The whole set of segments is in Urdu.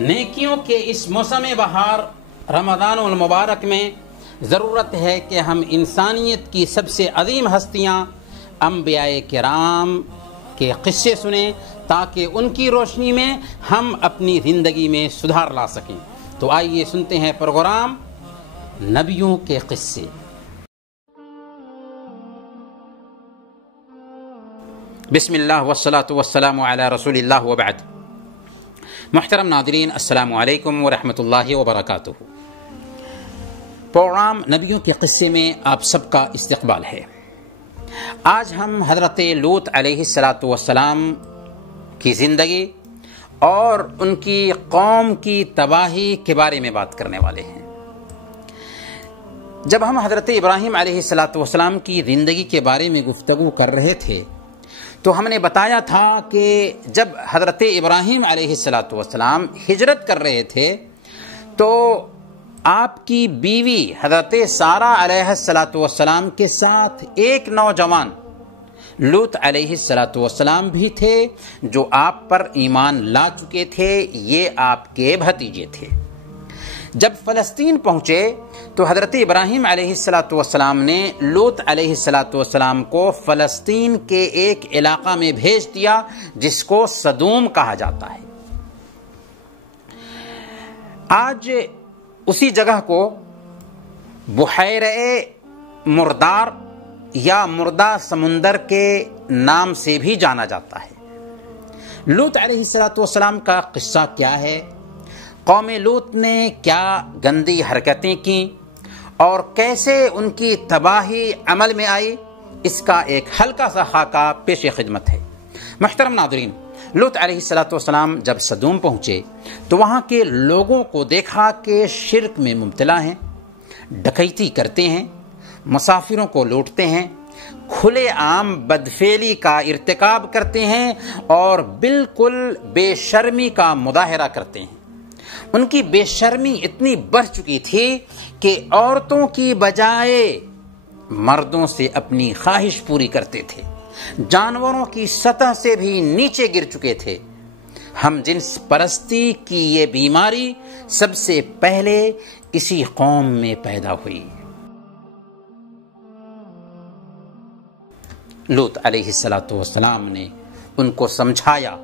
نیکیوں کے اس موسم بہار رمضان المبارک میں ضرورت ہے کہ ہم انسانیت کی سب سے عظیم ہستیاں انبیاء کرام کے قصے سنیں تاکہ ان کی روشنی میں ہم اپنی زندگی میں سدھار لا سکیں۔ تو آئیے سنتے ہیں پروگرام نبیوں کے قصے۔ بسم اللہ والصلاة والسلام علی رسول اللہ وبعد۔ محترم ناظرین، السلام علیکم ورحمۃ اللہ وبرکاتہ۔ پروگرام نبیوں کے قصے میں آپ سب کا استقبال ہے۔ آج ہم حضرت لوط علیہ السلام کی زندگی اور ان کی قوم کی تباہی کے بارے میں بات کرنے والے ہیں۔ جب ہم حضرت ابراہیم علیہ السلام کی زندگی کے بارے میں گفتگو کر رہے تھے تو ہم نے بتایا تھا کہ جب حضرت ابراہیم علیہ السلام ہجرت کر رہے تھے تو آپ کی بیوی حضرت سارہ علیہ السلام کے ساتھ ایک نوجوان لوط علیہ السلام بھی تھے جو آپ پر ایمان لا چکے تھے۔ یہ آپ کے بھتیجے تھے۔ جب فلسطین پہنچے تو حضرت ابراہیم علیہ السلام نے لوط علیہ السلام کو فلسطین کے ایک علاقہ میں بھیج دیا جس کو سدوم کہا جاتا ہے۔ آج اسی جگہ کو بحیرہ مردار یا مردہ سمندر کے نام سے بھی جانا جاتا ہے۔ لوط علیہ السلام کا قصہ کیا ہے، قوم لوط نے کیا گندی حرکتیں کیں اور کیسے ان کی تباہی عمل میں آئی، اس کا ایک ہلکا سا خاکہ پیش خدمت ہے۔ محترم ناظرین، لوط علیہ السلام جب سدوم پہنچے تو وہاں کے لوگوں کو دیکھا کہ شرک میں مبتلا ہیں، ڈکیتی کرتے ہیں، مسافروں کو لوٹتے ہیں، کھلے عام بدفعلی کا ارتکاب کرتے ہیں اور بالکل بے شرمی کا مظاہرہ کرتے ہیں۔ ان کی بے شرمی اتنی بڑھ چکی تھی کہ عورتوں کی بجائے مردوں سے اپنی خواہش پوری کرتے تھے، جانوروں کی سطح سے بھی نیچے گر چکے تھے۔ ہم جنس پرستی کی یہ بیماری سب سے پہلے اسی قوم میں پیدا ہوئی۔ لوط علیہ السلام نے ان کو سمجھایا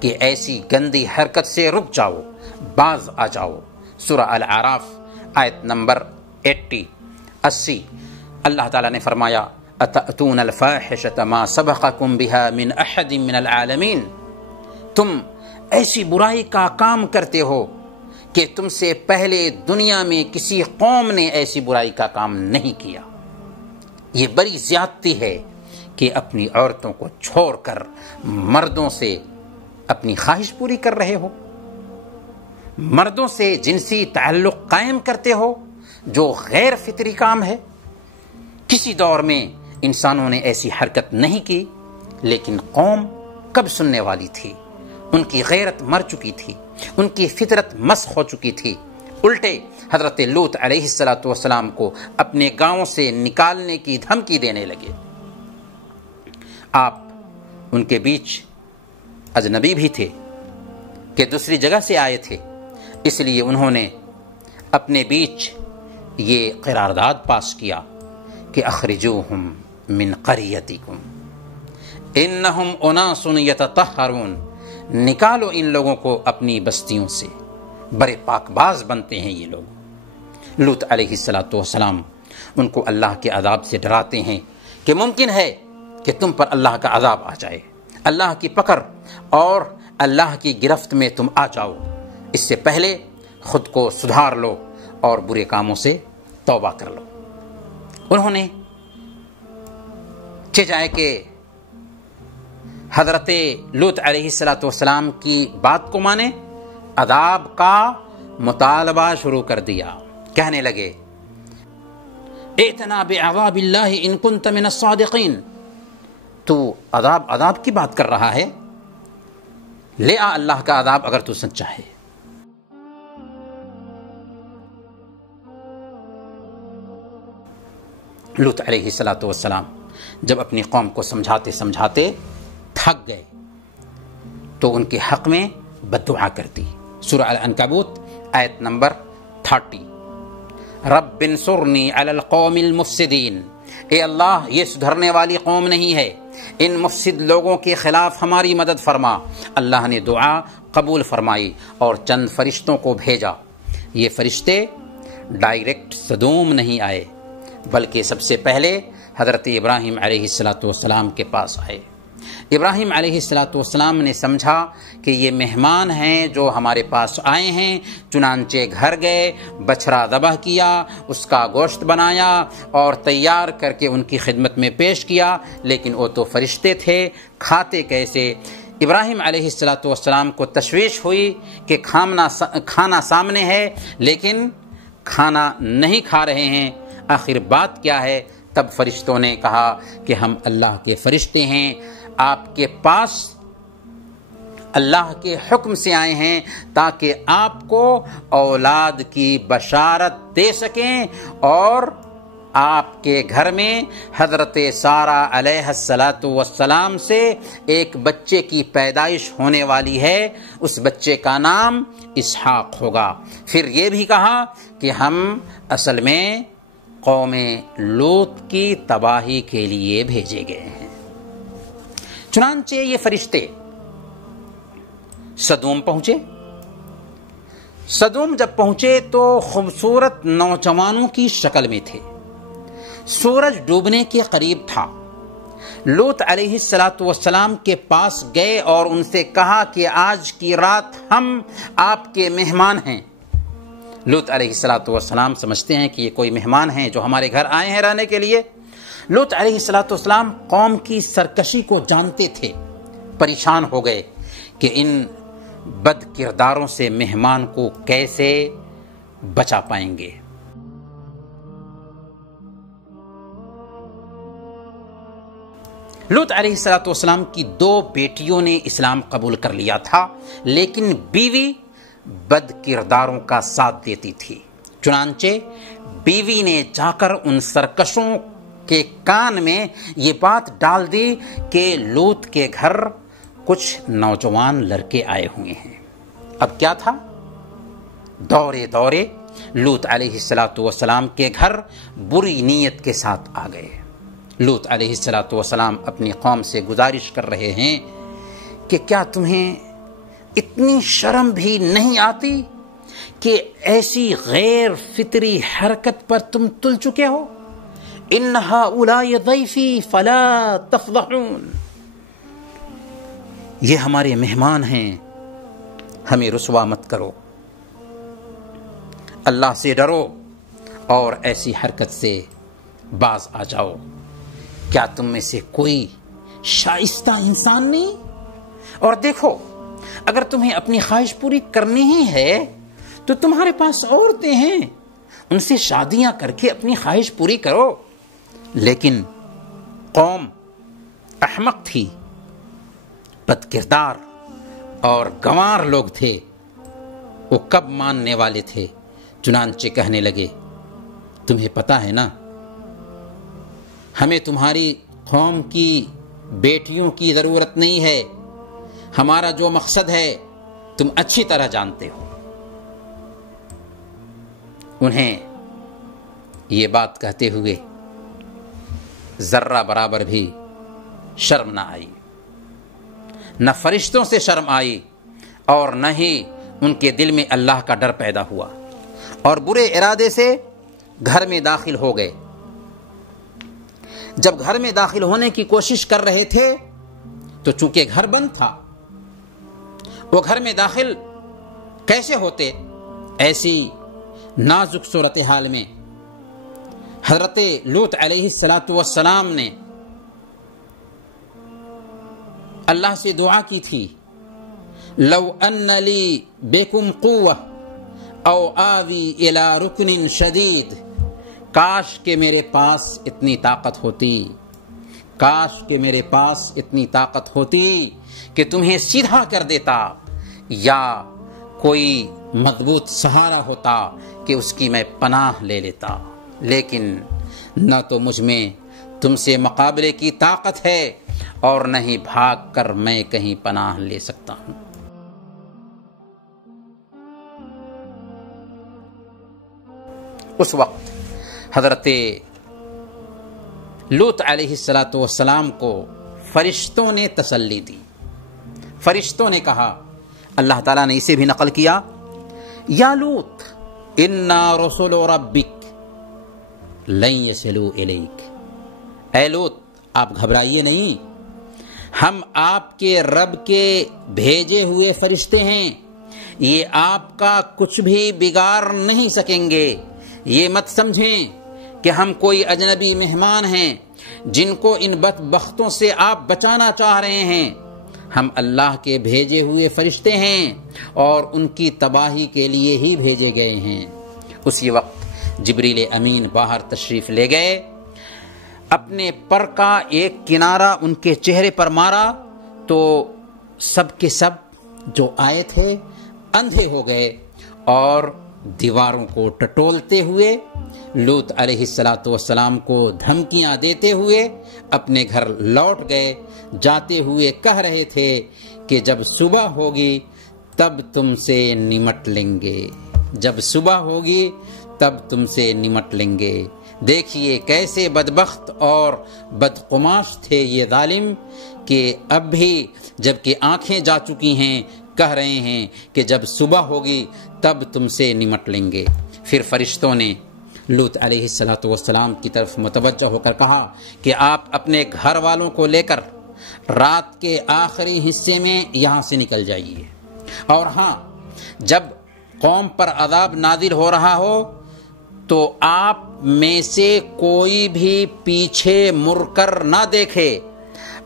کہ ایسی گندی حرکت سے رک جاؤ، باز آ جاؤ۔ سورہ الاعراف آیت نمبر 80۔ اللہ تعالیٰ نے فرمایا اتأتون الفاحشۃ ما سبقکم بها من احد من العالمین، تم ایسی برائی کا کام کرتے ہو کہ تم سے پہلے دنیا میں کسی قوم نے ایسی برائی کا کام نہیں کیا۔ یہ بڑی زیادتی ہے کہ اپنی عورتوں کو چھوڑ کر مردوں سے اپنی خواہش پوری کر رہے ہو، مردوں سے جنسی تعلق قائم کرتے ہو، جو غیر فطری کام ہے۔ کسی دور میں انسانوں نے ایسی حرکت نہیں کی، لیکن قوم کب سننے والی تھی؟ ان کی غیرت مر چکی تھی، ان کی فطرت مسخ ہو چکی تھی۔ الٹے حضرت لوط علیہ السلام کو اپنے گاؤں سے نکالنے کی دھمکی دینے لگے۔ آپ ان کے بیچ اجنبی بھی تھے کہ دوسری جگہ سے آئے تھے، اس لیے انہوں نے اپنے بیچ یہ قرارداد پاس کیا کہ اخرجوہم من قریتکم انہم اناس یتطہرون، نکالو ان لوگوں کو اپنی بستیوں سے، بڑے پاک باز بنتے ہیں یہ لوگ۔ لوط علیہ السلام ان کو اللہ کے عذاب سے ڈراتے ہیں کہ ممکن ہے کہ تم پر اللہ کا عذاب آ جائے، اللہ کی پکڑ اور اللہ کی گرفت میں تم آ جاؤ۔ اس سے پہلے خود کو سدھار لو اور برے کاموں سے توبہ کر لو۔ انہوں نے چاہے کہ حضرت لوط علیہ السلام کی بات کو مانے، عذاب کا مطالبہ شروع کر دیا۔ کہنے لگے ائتنا بعذاب اللہ ان کنت من الصادقین، تو عذاب کی بات کر رہا ہے، لے آ اللہ کا عذاب اگر تو سچا ہے۔ لوط علیہ السلام جب اپنی قوم کو سمجھاتے سمجھاتے تھک گئے تو ان کے حق میں بد دعا کر دی۔ سورہ العنکبوت آیت نمبر 30۔ رب انصرنی علی القوم المفسدین، اے اللہ یہ سدھرنے والی قوم نہیں ہے، ان مفسد لوگوں کے خلاف ہماری مدد فرما۔ اللہ نے دعا قبول فرمائی اور چند فرشتوں کو بھیجا۔ یہ فرشتے ڈائریکٹ سدوم نہیں آئے، بلکہ سب سے پہلے حضرت ابراہیم علیہ السلام کے پاس آئے۔ ابراہیم علیہ السلام نے سمجھا کہ یہ مہمان ہیں جو ہمارے پاس آئے ہیں، چنانچہ گھر گئے، بچھڑا ذبح کیا، اس کا گوشت بنایا اور تیار کر کے ان کی خدمت میں پیش کیا، لیکن وہ تو فرشتے تھے، کھاتے کیسے؟ ابراہیم علیہ السلام کو تشویش ہوئی کہ کھانا سامنے ہے لیکن کھانا نہیں کھا رہے ہیں، آخر بات کیا ہے؟ تب فرشتوں نے کہا کہ ہم اللہ کے فرشتے ہیں، آپ کے پاس اللہ کے حکم سے آئے ہیں تاکہ آپ کو اولاد کی بشارت دے سکیں، اور آپ کے گھر میں حضرت سارہ علیہ السلام سے ایک بچے کی پیدائش ہونے والی ہے، اس بچے کا نام اسحاق ہوگا۔ پھر یہ بھی کہا کہ ہم اصل میں قوم لوط کی تباہی کے لیے بھیجے گئے ہیں۔ چنانچہ یہ فرشتے سدوم پہنچے۔ سدوم جب پہنچے تو خوبصورت نوجوانوں کی شکل میں تھے، سورج ڈوبنے کے قریب تھا۔ لوط علیہ السلام کے پاس گئے اور ان سے کہا کہ آج کی رات ہم آپ کے مہمان ہیں۔ لوط علیہ السلام سمجھتے ہیں کہ یہ کوئی مہمان ہیں جو ہمارے گھر آئے ہیں رہنے کے لیے۔ لوط علیہ السلام قوم کی سرکشی کو جانتے تھے، پریشان ہو گئے کہ ان بد کرداروں سے مہمان کو کیسے بچا پائیں گے۔ لوط علیہ السلام کی 2 بیٹیوں نے اسلام قبول کر لیا تھا، لیکن بیوی بد کرداروں کا ساتھ دیتی تھی۔ چنانچہ بیوی نے جا کر ان سرکشوں کے کان میں یہ بات ڈال دی کہ لوط کے گھر کچھ نوجوان لڑکے آئے ہوئے ہیں۔ اب کیا تھا؟ دورے دورے لوط علیہ السلام کے گھر بری نیت کے ساتھ آ گئے۔ لوط علیہ السلام اپنی قوم سے گزارش کر رہے ہیں کہ کیا تمہیں اتنی شرم بھی نہیں آتی کہ ایسی غیر فطری حرکت پر تم تل چکے ہو؟ ان ہؤلاء ضیفی فلا تفضحون، یہ ہمارے مہمان ہیں، ہمیں رسوا مت کرو، اللہ سے ڈرو اور ایسی حرکت سے باز آ جاؤ۔ کیا تم میں سے کوئی شائستہ انسان نہیں؟ اور دیکھو، اگر تمہیں اپنی خواہش پوری کرنی ہی ہے تو تمہارے پاس عورتیں ہیں، ان سے شادیاں کر کے اپنی خواہش پوری کرو۔ لیکن قوم احمق تھی، بد کردار اور گنوار لوگ تھے، وہ کب ماننے والے تھے؟ چنانچہ کہنے لگے، تمہیں پتا ہے نا، ہمیں تمہاری قوم کی بیٹیوں کی ضرورت نہیں ہے، ہمارا جو مقصد ہے تم اچھی طرح جانتے ہو۔ انہیں یہ بات کہتے ہوئے ذرہ برابر بھی شرم نہ آئی، نہ فرشتوں سے شرم آئی اور نہ ہی ان کے دل میں اللہ کا ڈر پیدا ہوا، اور برے ارادے سے گھر میں داخل ہو گئے۔ جب گھر میں داخل ہونے کی کوشش کر رہے تھے تو چونکہ گھر بند تھا، وہ گھر میں داخل کیسے ہوتے؟ ایسی نازک صورتحال میں حضرت لوط علیہ السلام نے اللہ سے دعا کی تھی، لو ان لی بکم قوہ او آوی الی رکن شدید، کاش کہ میرے پاس اتنی طاقت ہوتی، کاش کہ میرے پاس اتنی طاقت ہوتی کہ تمہیں سیدھا کر دیتا، یا کوئی مضبوط سہارا ہوتا کہ اس کی میں پناہ لے لیتا، لیکن نہ تو مجھ میں تم سے مقابلے کی طاقت ہے اور نہ ہی بھاگ کر میں کہیں پناہ لے سکتا ہوں۔ اس وقت حضرت لوط علیہ السلام کو فرشتوں نے تسلی دی. فرشتوں نے کہا، اللہ تعالیٰ نے اسے بھی نقل کیا، یا لوط انا رسول ربک لن یصلوا الیک، اے لوط آپ گھبرائیے نہیں، ہم آپ کے رب کے بھیجے ہوئے فرشتے ہیں، یہ آپ کا کچھ بھی بگاڑ نہیں سکیں گے. یہ مت سمجھیں کہ ہم کوئی اجنبی مہمان ہیں جن کو ان بدبختوں سے آپ بچانا چاہ رہے ہیں. ہم اللہ کے بھیجے ہوئے فرشتے ہیں اور ان کی تباہی کے لیے ہی بھیجے گئے ہیں. اسی وقت جبریل امین باہر تشریف لے گئے، اپنے پر کا ایک کنارہ ان کے چہرے پر مارا تو سب کے سب جو آئے تھے اندھے ہو گئے اور دیواروں کو ٹٹولتے ہوئے لوط علیہ السلام کو دھمکیاں دیتے ہوئے اپنے گھر لوٹ گئے. جاتے ہوئے کہہ رہے تھے کہ جب صبح ہوگی تب تم سے نمٹ لیں گے، جب صبح ہوگی تب تم سے نمٹ لیں گے. دیکھیے کیسے بدبخت اور بدقماش تھے یہ ظالم کہ اب بھی جبکہ آنکھیں جا چکی ہیں کہہ رہے ہیں کہ جب صبح ہوگی تب تم سے نمٹ لیں گے. پھر فرشتوں نے لوط علیہ السلام کی طرف متوجہ ہو کر کہا کہ آپ اپنے گھر والوں کو لے کر رات کے آخری حصے میں یہاں سے نکل جائیے، اور ہاں جب قوم پر عذاب نازل ہو رہا ہو تو آپ میں سے کوئی بھی پیچھے مڑ کر نہ دیکھے.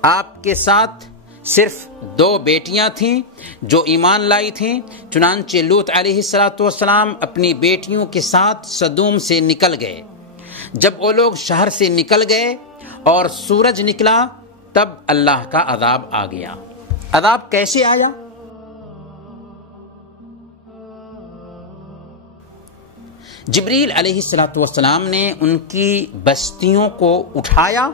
آپ کے ساتھ صرف 2 بیٹیاں تھیں جو ایمان لائی تھیں. چنانچہ لوط علیہ السلام اپنی بیٹیوں کے ساتھ سدوم سے نکل گئے. جب وہ لوگ شہر سے نکل گئے اور سورج نکلا تب اللہ کا عذاب آ گیا. عذاب کیسے آیا؟ جبریل علیہ السلام نے ان کی بستیوں کو اٹھایا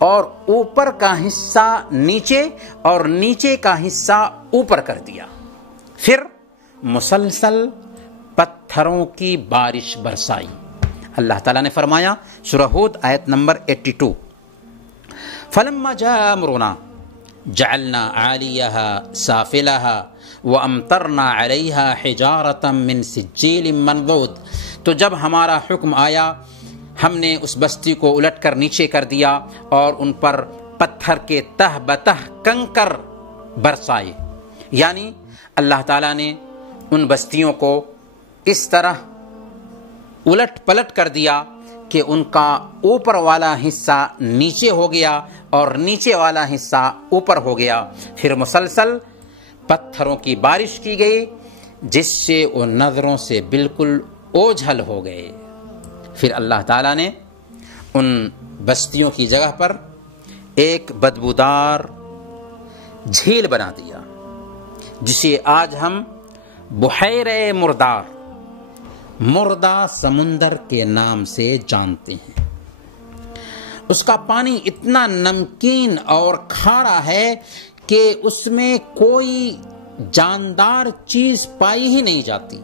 اور اوپر کا حصہ نیچے اور نیچے کا حصہ اوپر کر دیا. پھر مسلسل پتھروں کی بارش برسائی. اللہ تعالیٰ نے فرمایا سورہ ہود آیت نمبر 82، فلما جاء امرنا جعلنا عالیها سافلها وامطرنا علیها حجارة من سجیل منضود. تو جب ہمارا حکم آیا ہم نے اس بستی کو الٹ کر نیچے کر دیا اور ان پر پتھر کے تہ بتہ کنکر برسائے. یعنی اللہ تعالیٰ نے ان بستیوں کو اس طرح الٹ پلٹ کر دیا کہ ان کا اوپر والا حصہ نیچے ہو گیا اور نیچے والا حصہ اوپر ہو گیا. پھر مسلسل پتھروں کی بارش کی گئی جس سے وہ نظروں سے بالکل اوجھل ہو گئے. پھر اللہ تعالیٰ نے ان بستیوں کی جگہ پر ایک بدبودار جھیل بنا دیا جسے آج ہم بحیرہ مردار، مردہ سمندر کے نام سے جانتے ہیں. اس کا پانی اتنا نمکین اور کھارا ہے کہ اس میں کوئی جاندار چیز پائی ہی نہیں جاتی.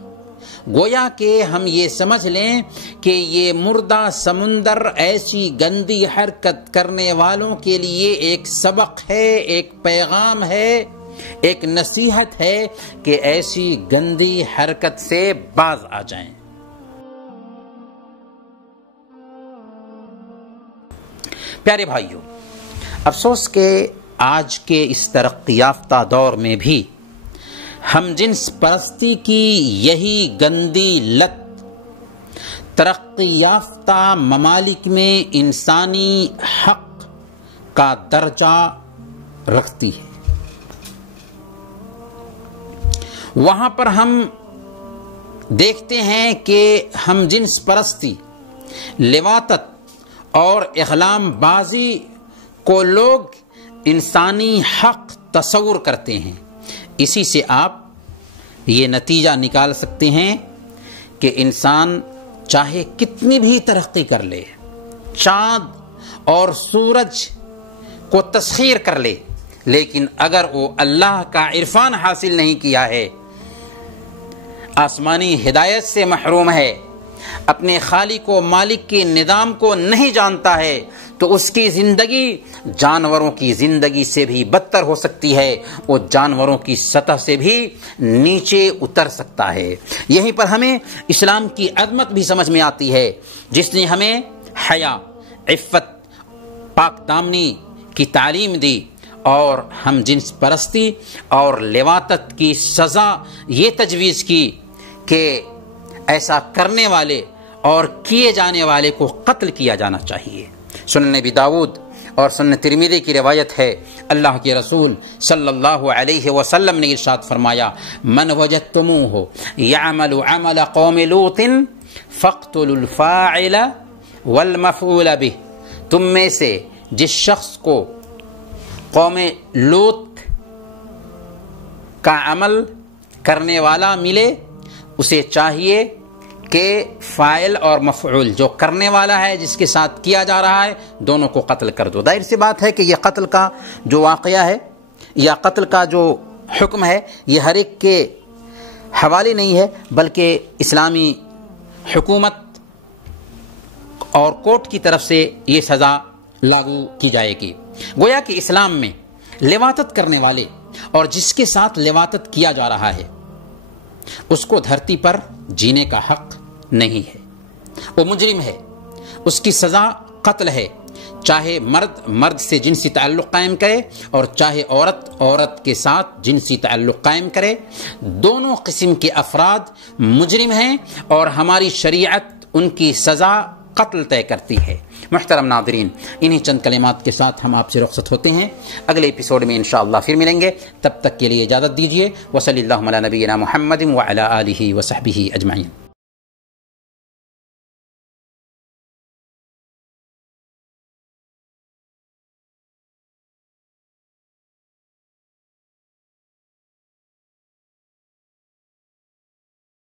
گویا کہ ہم یہ سمجھ لیں کہ یہ مردہ سمندر ایسی گندی حرکت کرنے والوں کے لیے ایک سبق ہے، ایک پیغام ہے، ایک نصیحت ہے کہ ایسی گندی حرکت سے باز آ جائیں. پیارے بھائیوں، افسوس کہ آج کے اس ترقی یافتہ دور میں بھی ہم جنس پرستی کی یہی گندی لت ترقی یافتہ ممالک میں انسانی حق کا درجہ رکھتی ہے. وہاں پر ہم دیکھتے ہیں کہ ہم جنس پرستی، لواطت اور اغلام بازی کو لوگ انسانی حق تصور کرتے ہیں. اسی سے آپ یہ نتیجہ نکال سکتے ہیں کہ انسان چاہے کتنی بھی ترقی کر لے، چاند اور سورج کو تسخیر کر لے، لیکن اگر وہ اللہ کا عرفان حاصل نہیں کیا ہے، آسمانی ہدایت سے محروم ہے، اپنے خالق و مالک کے نظام کو نہیں جانتا ہے تو اس کی زندگی جانوروں کی زندگی سے بھی بدتر ہو سکتی ہے، وہ جانوروں کی سطح سے بھی نیچے اتر سکتا ہے۔ یہیں پر ہمیں اسلام کی عظمت بھی سمجھ میں آتی ہے، جس نے ہمیں حیا، عفت، پاک دامنی کی تعلیم دی، اور ہم جنس پرستی اور لواطت کی سزا یہ تجویز کی کہ ایسا کرنے والے اور کیے جانے والے کو قتل کیا جانا چاہیے۔ سنن نبی داؤد اور سنن ترمذی کی روایت ہے، اللہ کے رسول صلی اللہ علیہ وسلم نے ارشاد فرمایا، من وجدتموہ یعمل عمل قوم لوط فاقتلوا الفاعل والمفعول به، تم میں سے جس شخص کو قوم لوط کا عمل کرنے والا ملے، اسے چاہیے کہ فاعل اور مفعول، جو کرنے والا ہے جس کے ساتھ کیا جا رہا ہے، دونوں کو قتل کر دو۔ ظاہر سی بات ہے کہ یہ قتل کا جو واقعہ ہے یا قتل کا جو حکم ہے یہ ہر ایک کے حوالے نہیں ہے، بلکہ اسلامی حکومت اور کورٹ کی طرف سے یہ سزا لاگو کی جائے گی۔ گویا کہ اسلام میں لواطت کرنے والے اور جس کے ساتھ لواطت کیا جا رہا ہے اس کو دھرتی پر جینے کا حق نہیں ہے، وہ مجرم ہے، اس کی سزا قتل ہے، چاہے مرد سے جنسی تعلق قائم کرے اور چاہے عورت کے ساتھ جنسی تعلق قائم کرے، دونوں قسم کے افراد مجرم ہیں اور ہماری شریعت ان کی سزا قتل طے کرتی ہے۔ محترم ناظرین، انہی چند کلمات کے ساتھ ہم آپ سے رخصت ہوتے ہیں، اگلے ایپیسوڈ میں انشاءاللہ پھر ملیں گے، تب تک کے لیے اجازت دیجیے۔ وصلی اللہ علی نبینا محمد وعلی آلہ وصحبہ اجمعین۔